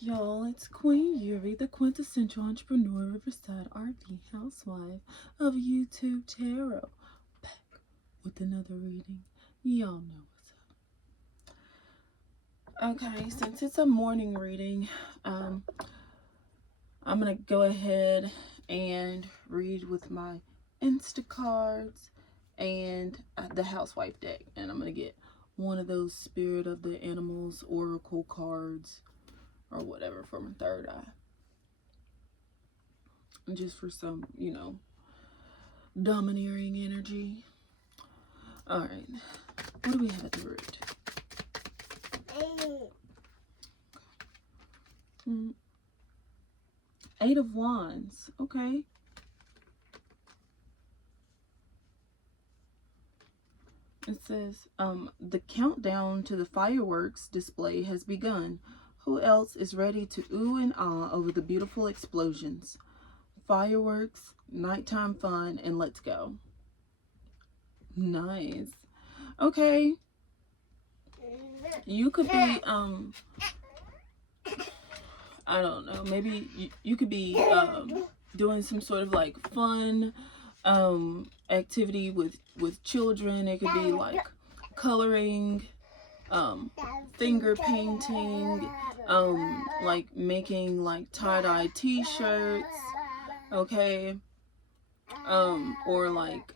y'all, it's Queen Yuri, the quintessential entrepreneur, Riverside RV housewife of YouTube Tarot, back with another reading. Y'all know what's up. Okay, since it's a morning reading, I'm gonna go ahead and read with my Instacards and the housewife deck, and I'm gonna get one of those Spirit of the Animals Oracle cards or whatever for my third eye. Just for some, domineering energy. Alright. What do we have at the root? Eight of Wands. Okay. It says, the countdown to the fireworks display has begun. Who else is ready to ooh and ah over the beautiful explosions? Fireworks, nighttime fun, and let's go. Nice. Okay. You could be, I don't know, maybe you could be, doing some sort of like fun, activity with children. It could be like coloring, finger painting, like making like tie-dye t-shirts, okay, or like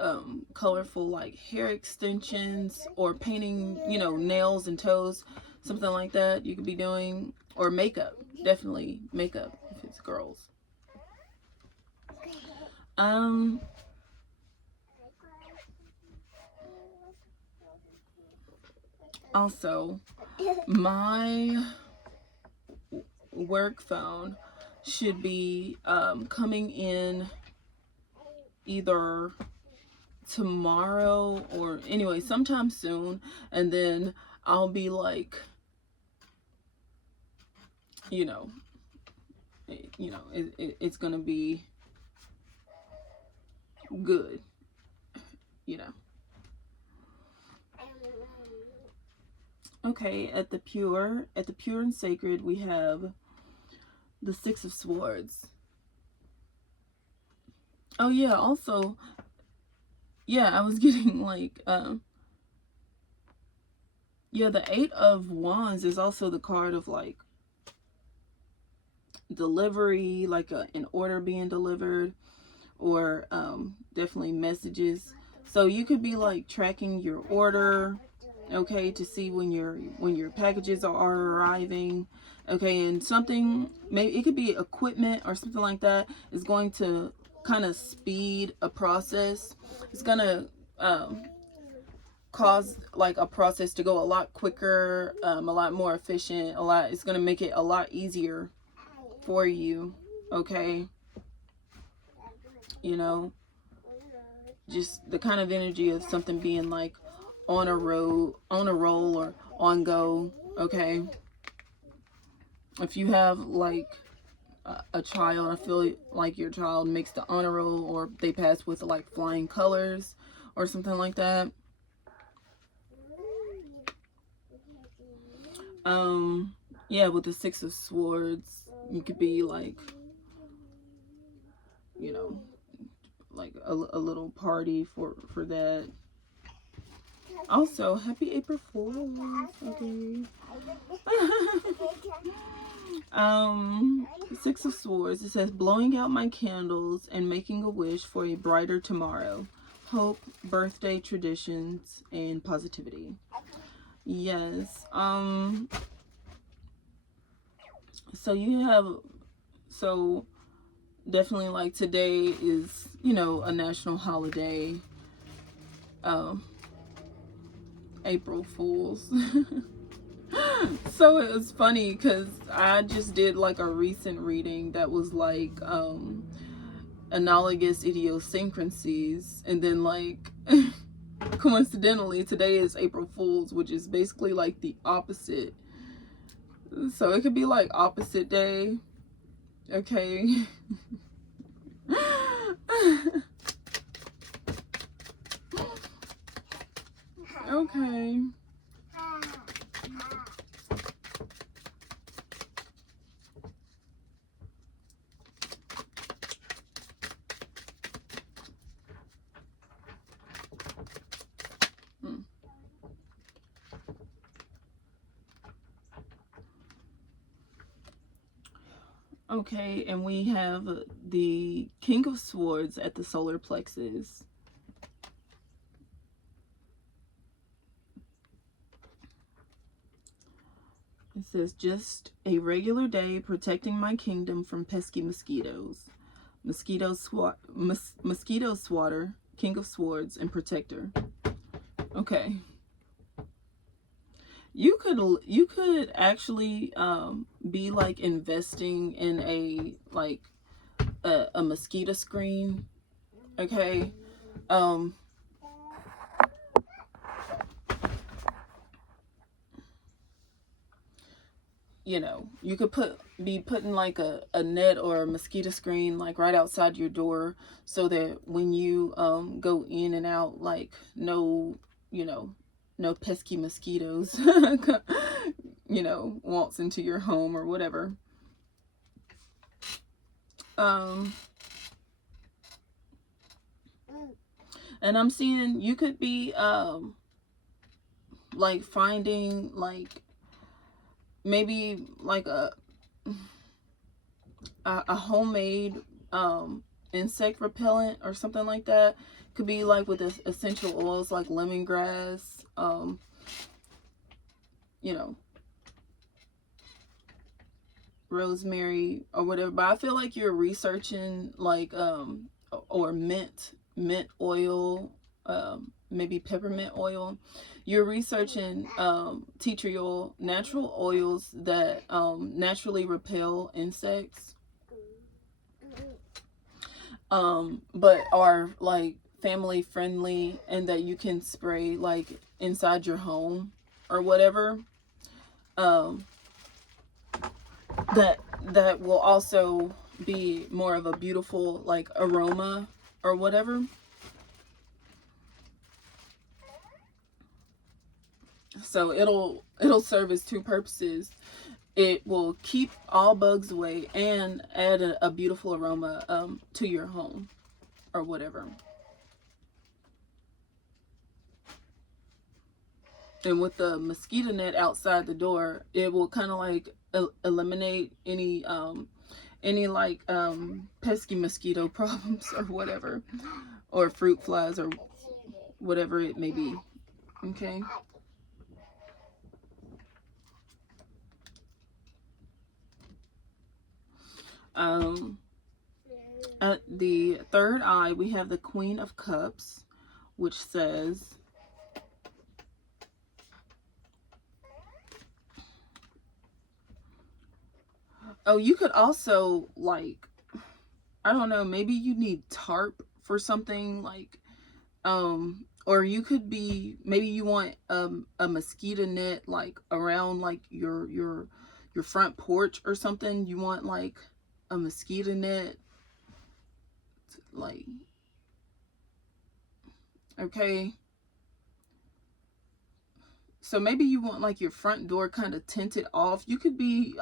colorful like hair extensions, or painting, nails and toes, something like that you could be doing, or makeup, definitely makeup if it's girls. Also, my work phone should be coming in either tomorrow or anyway sometime soon, and then I'll be like, it's gonna be good, Okay, at the pure and sacred, we have the Six of Swords. Oh yeah, also, yeah, I was getting like, yeah, the Eight of Wands is also the card of like delivery, like an order being delivered, or definitely messages. So you could be like tracking your order, okay, to see when your packages are arriving, okay, and something, maybe it could be equipment or something like that, is going to kind of speed a process. It's gonna cause like a process to go a lot quicker, a lot more efficient, it's gonna make it a lot easier for you, okay, just the kind of energy of something being like on a roll or on go, okay. If you have like a child, I feel like your child makes the honor roll, or they pass with like flying colors or something like that. Yeah, with the Six of Swords, you could be like, like a little party for that. Also, happy April Fool's, okay. Six of Swords, it says, blowing out my candles and making a wish for a brighter tomorrow. Hope, birthday traditions, and positivity. Yes. So definitely like today is, a national holiday. April Fools. So it was funny because I just did like a recent reading that was like analogous idiosyncrasies, and then like coincidentally today is April Fools, which is basically like the opposite. So it could be like opposite day, okay. Okay. Okay, and we have the King of Swords at the solar plexus. It says, just a regular day protecting my kingdom from pesky mosquitoes. Mosquito swatter, King of Swords, and protector. Okay. You could actually be like investing in a mosquito screen. Okay. You know, you could be putting like a net or a mosquito screen like right outside your door, so that when you go in and out, like no, you know, no pesky mosquitoes you know, waltz into your home or whatever. And I'm seeing you could be like finding like maybe like a homemade insect repellent or something like that. Could be like with essential oils like lemongrass, you know, rosemary or whatever. But I feel like you're researching like or mint oil, maybe peppermint oil. You're researching tea tree oil, natural oils that naturally repel insects, but are like family friendly, and that you can spray like inside your home or whatever. That will also be more of a beautiful like aroma or whatever. So it'll serve as two purposes. It will keep all bugs away and add a beautiful aroma to your home or whatever. And with the mosquito net outside the door, it will kind of like eliminate any like pesky mosquito problems or whatever, or fruit flies or whatever it may be. Okay. At the third eye, we have the Queen of Cups, which says, oh, you could also like, I don't know, maybe you need tarp for something like, or you could be, maybe you want a mosquito net like around like your front porch or something. You want like a mosquito net, like, okay. So maybe you want like your front door kind of tinted off. You could be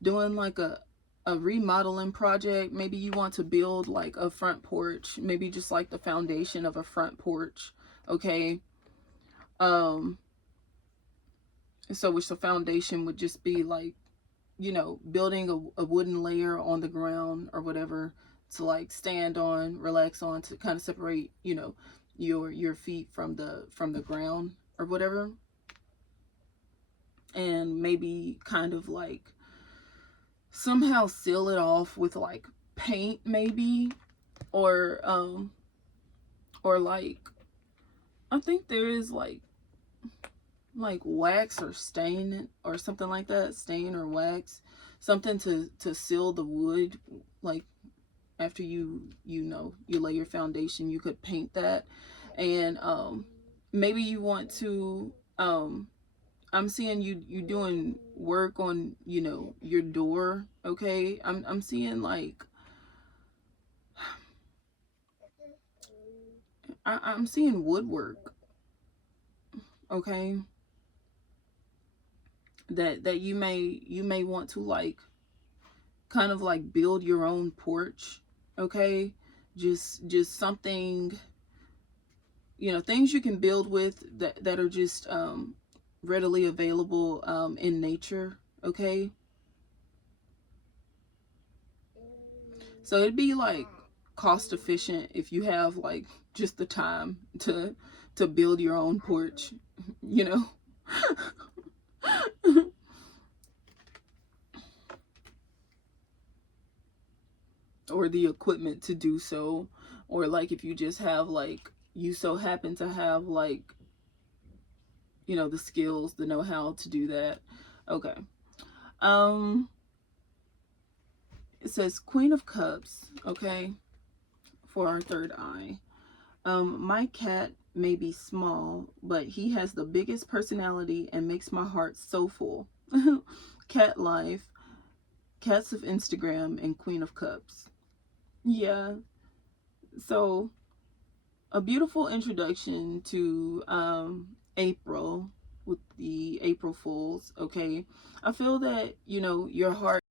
doing like a remodeling project. Maybe you want to build like a front porch, maybe just like the foundation of a front porch. Okay. So which the foundation would just be like, you know, building a wooden layer on the ground or whatever to like stand on, relax on, to kind of separate, you know, your feet from the ground or whatever. And maybe kind of like somehow seal it off with like paint, maybe, or like, I think there is like wax or stain or something like that, stain or wax, something to seal the wood. Like after you know you lay your foundation, you could paint that. And maybe you want to I'm seeing you doing work on, you know, your door. Okay. I'm seeing like I'm seeing woodwork. Okay. That you may want to like kind of like build your own porch. Okay. Just something, you know, things you can build with that are just readily available in nature. Okay. So it'd be like cost efficient if you have like just the time to build your own porch, you know. Or the equipment to do so, or like if you just have like, you so happen to have like, you know, the skills, the know-how to do that. Okay. um it says Queen of Cups, okay, for our third eye. My cat may be small, but he has the biggest personality and makes my heart so full. Cat life, Cats of Instagram, and Queen of Cups. Yeah. So a beautiful introduction to April with the April Fools. Okay, I feel that, you know, your heart